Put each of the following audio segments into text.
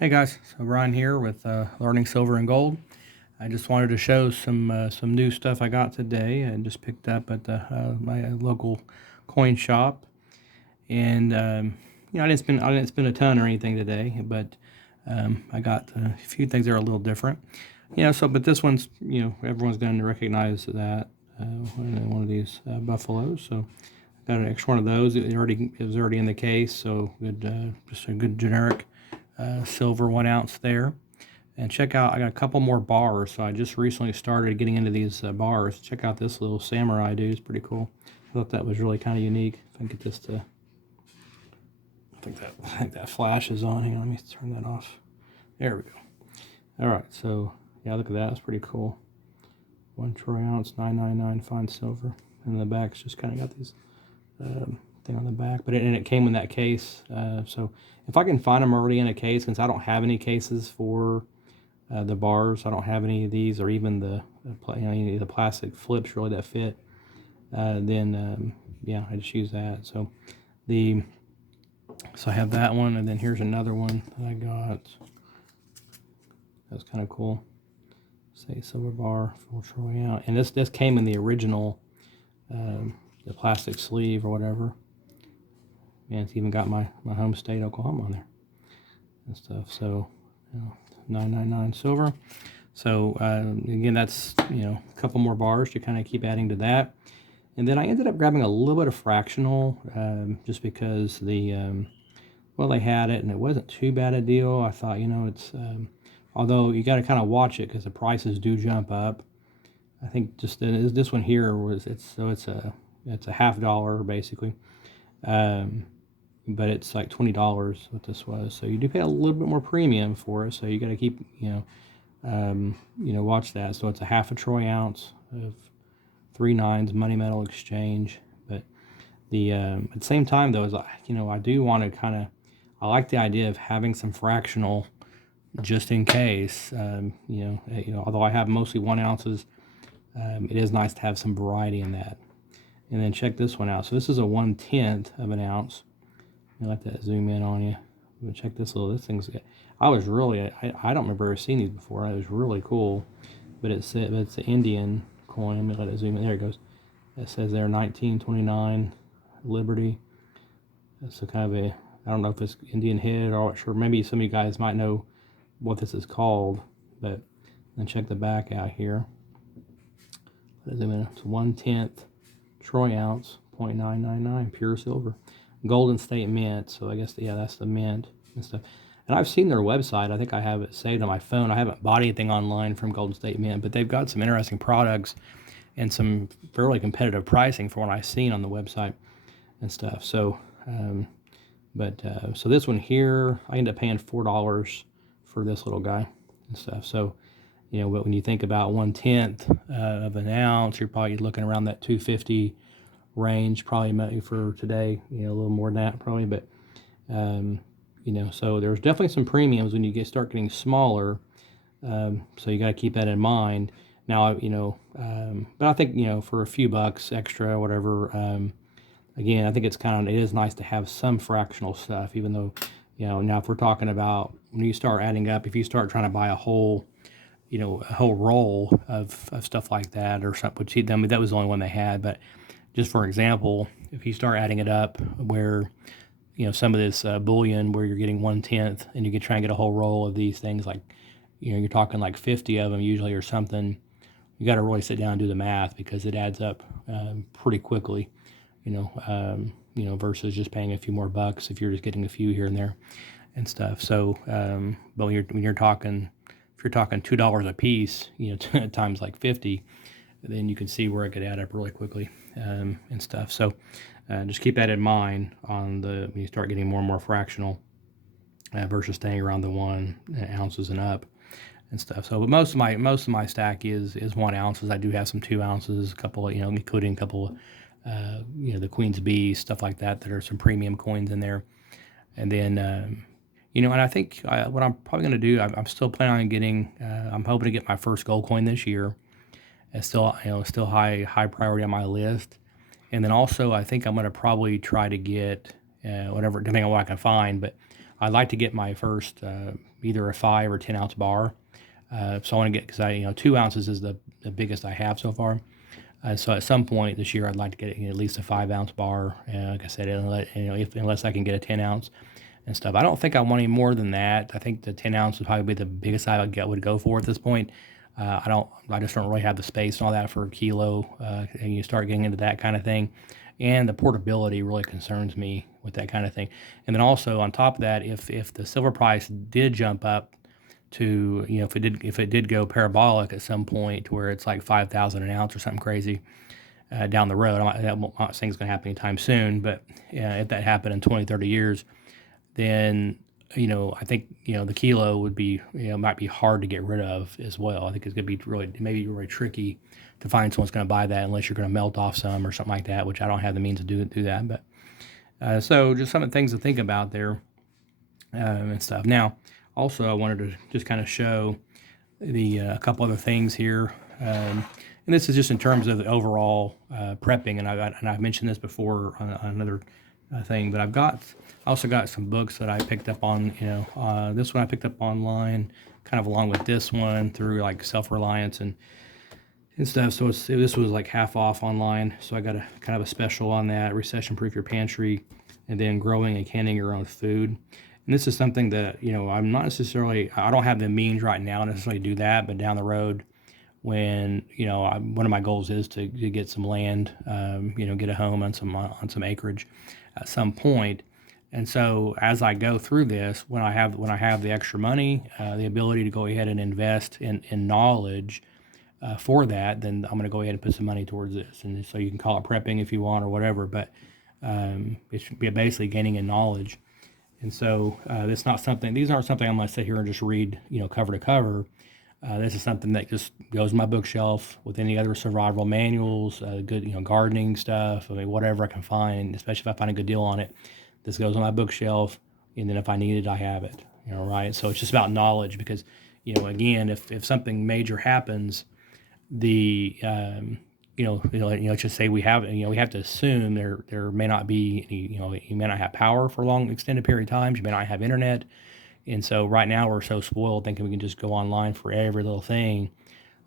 Hey guys, so Ryan here with Learning Silver and Gold. I just wanted to show some new stuff I got today and just picked up at my local coin shop. And I didn't spend a ton or anything today, but I got a few things that are a little different. But this one's everyone's going to recognize that one of these buffaloes. So got an extra one of those. It was already in the case, so good, just a good generic silver 1 ounce there. And check out, I got a couple more bars. So I just recently started getting into these bars. Check out this little samurai dude. It's pretty cool. I thought that was really kind of unique. If I can get this to, I think that flash is on. Hang on, let me turn that off. There we go. All right, so yeah, look at that. It's pretty cool. 1 troy ounce, 999 fine silver. And the back's just kind of got these thing on the back, but it came in that case. So if I can find them already in a case, since I don't have any cases for the bars, I don't have any of these, or even any of the plastic flips really that fit. Then yeah, I just use that. So I have that one, and then here's another one that I got. That's kind of cool. Say silver bar, full troy out, and this came in the original, the plastic sleeve or whatever. And it's even got my home state, Oklahoma, on there and stuff. So, 999 silver. So again, that's a couple more bars to kind of keep adding to that. And then I ended up grabbing a little bit of fractional, just because they had it and it wasn't too bad a deal. I thought, it's although you got to kind of watch it because the prices do jump up. I think just this one here it's a $50 basically. But it's like $20 what this was. So you do pay a little bit more premium for it. So you got to keep, watch that. So it's a half a troy ounce of 3 nines money metal exchange. But at the same time though, I do want to I like the idea of having some fractional just in case. Although I have mostly 1 ounces, it is nice to have some variety in that. And then check this one out. So this is a 1/10 of an ounce. I let that zoom in on you. But check this thing's. I don't remember ever seeing these before. It was really cool, but it's an Indian coin. Let me let it zoom in. There it goes. It says there 1929 Liberty. So kind of I don't know if it's Indian head or sure. Maybe some of you guys might know what this is called, but then check the back out here. Let it zoom in. It's 1/10 troy ounce, 0.999 pure silver. Golden State Mint, so I guess that's the mint and stuff. And I've seen their website. I think I have it saved on my phone. I haven't bought anything online from Golden State Mint, but they've got some interesting products and some fairly competitive pricing for what I've seen on the website and stuff. So, so this one here, I ended up paying $4 for this little guy and stuff. So, but when you think about 1/10 of an ounce, you're probably looking around that 250 range, probably for today, a little more than that probably, but so there's definitely some premiums when you start getting smaller, so you got to keep that in mind. Now, but I think, for a few bucks extra, whatever, again, I think it is nice to have some fractional stuff, even though, now if we're talking about when you start adding up, if you start trying to buy a whole roll of stuff like that or something, which that was the only one they had, but just for example, if you start adding it up where, some of this bullion where you're getting 1/10 and you can try and get a whole roll of these things, like, you're talking like 50 of them usually or something, you got to really sit down and do the math because it adds up pretty quickly, versus just paying a few more bucks if you're just getting a few here and there and stuff. So, but when you're talking, if you're talking $2 a piece, times like 50, then you can see where it could add up really quickly and stuff. So just keep that in mind when you start getting more and more fractional versus staying around the 1 ounces and up and stuff. So, but most of my stack is 1 ounces. I do have some 2 ounces, a couple of, including a couple of the Queen's Bees, stuff like that are some premium coins in there. And then and I think what I'm probably going to do, I'm still planning on getting. I'm hoping to get my first gold coin this year. It's still high priority on my list. And then also I think I'm going to probably try to get whatever, depending on what I can find, but I'd like to get my first either a 5 or 10 ounce bar. So I want to get, because 2 ounces is the biggest I have so far. So at some point this year, I'd like to get at least a 5 ounce bar. Like I said, unless I can get a 10 ounce and stuff. I don't think I want any more than that. I think the 10 ounce would probably be the biggest I would go for at this point. I just don't really have the space and all that for a kilo. And you start getting into that kind of thing. And the portability really concerns me with that kind of thing. And then also on top of that, if the silver price did jump up to, if it did go parabolic at some point to where it's like 5,000 an ounce or something crazy down the road. I'm not saying it's going to happen anytime soon, but if that happened in 20, 30 years, then I think the kilo would be might be hard to get rid of as well. I think it's going to be really tricky to find someone's going to buy that unless you're going to melt off some or something like that, which I don't have the means to do that. But so just some of the things to think about there and stuff. Now, also I wanted to just kind of show a couple other things here. And this is just in terms of the overall prepping, and I've mentioned this before on another thing, but I also got some books that I picked up on. This one I picked up online, kind of along with this one through like Self-Reliance and stuff. So this was like half off online. So I got a kind of a special on that, Recession Proof Your Pantry, and then Growing and Canning Your Own Food. And this is something that I'm not necessarily, I don't have the means right now to necessarily do that, but down the road, when one of my goals is to get some land, get a home on some acreage at some point. And so as I go through this, when I have the extra money, the ability to go ahead and invest in knowledge for that, then I'm going to go ahead and put some money towards this. And so you can call it prepping if you want or whatever, but it should be basically gaining in knowledge. And so these aren't something I'm going to sit here and just read, cover to cover. This is something that just goes in my bookshelf with any other survival manuals, good, gardening stuff. I mean, whatever I can find, especially if I find a good deal on it. This goes on my bookshelf, and then if I need it, I have it. Right? So it's just about knowledge because, again, if something major happens, let's just say we have to assume there may not be any, you may not have power for long extended period of times. You may not have internet. And so right now we're so spoiled thinking we can just go online for every little thing,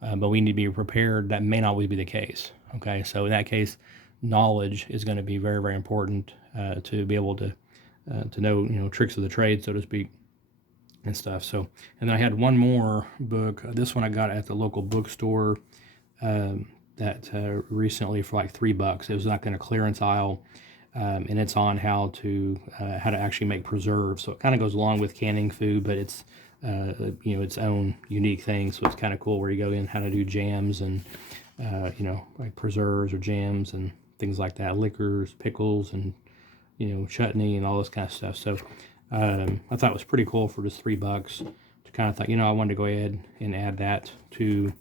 but we need to be prepared. That may not always be the case. Okay, so in that case, knowledge is going to be very, very important to be able to know tricks of the trade, so to speak, and stuff. So, and then I had one more book. This one I got at the local bookstore that recently for like $3. It was like in a clearance aisle. And it's on how to actually make preserves. So it kind of goes along with canning food, but it's its own unique thing. So it's kind of cool where you go in how to do jams and like preserves or jams and things like that, liquors, pickles, and chutney and all this kind of stuff. So I thought it was pretty cool for just $3 to kind of thought I wanted to go ahead and add that to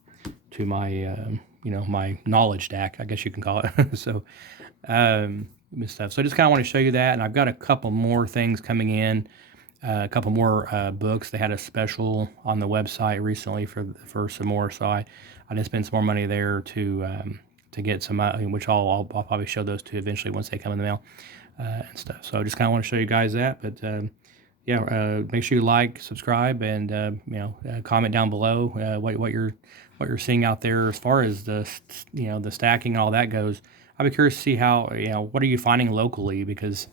my my knowledge stack, I guess you can call it. So. Stuff. So I just kind of want to show you that, and I've got a couple more things coming in, a couple more books. They had a special on the website recently for some more, so I did spend some more money there to get some, which I'll probably show those to eventually once they come in the mail and stuff. So I just kind of want to show you guys that, but make sure you like, subscribe, and comment down below what you're seeing out there as far as the stacking and all that goes. I'd be curious to see how, what are you finding locally? Because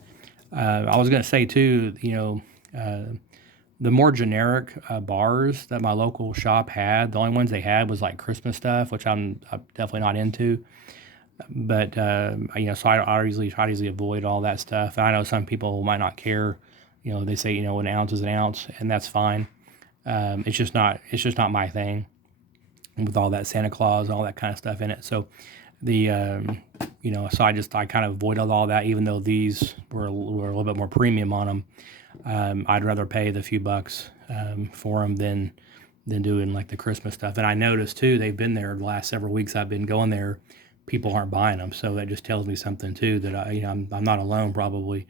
I was going to say too, the more generic bars that my local shop had, the only ones they had was like Christmas stuff, which I'm definitely not into. But, so I usually try to avoid all that stuff. I know some people might not care. They say, an ounce is an ounce, and that's fine. It's just not my thing with all that Santa Claus and all that kind of stuff in it. So so I kind of avoided all that, even though these were a little bit more premium on them. I'd rather pay the few bucks for them than doing like the Christmas stuff. And I noticed too, they've been there the last several weeks I've been going there, people aren't buying them. So that just tells me something too, that I'm not alone probably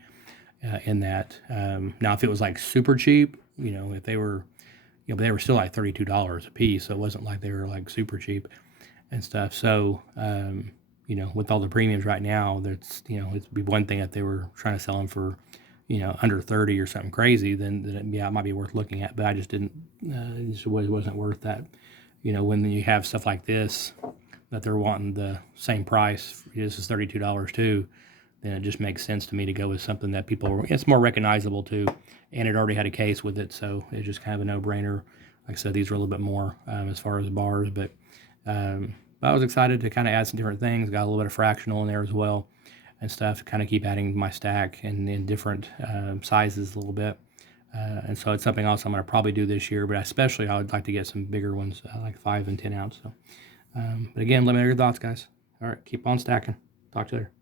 in that. Now, if it was like super cheap, if they were, but they were still like $32 a piece. So it wasn't like they were like super cheap and stuff. So, with all the premiums right now, that's, it'd be one thing if they were trying to sell them for, under 30 or something crazy, then yeah, it might be worth looking at. But I just didn't. It just wasn't worth that. When you have stuff like this that they're wanting the same price. This is $32 too. Then it just makes sense to me to go with something that it's more recognizable too, and it already had a case with it, so it's just kind of a no-brainer. Like I said, these are a little bit more as far as bars, but I was excited to kind of add some different things. Got a little bit of fractional in there as well and stuff to kind of keep adding to my stack and in different sizes a little bit. And so it's something else I'm going to probably do this year, but especially I would like to get some bigger ones, like 5 and 10 ounce. So, but again, let me know your thoughts, guys. All right, keep on stacking. Talk to you later.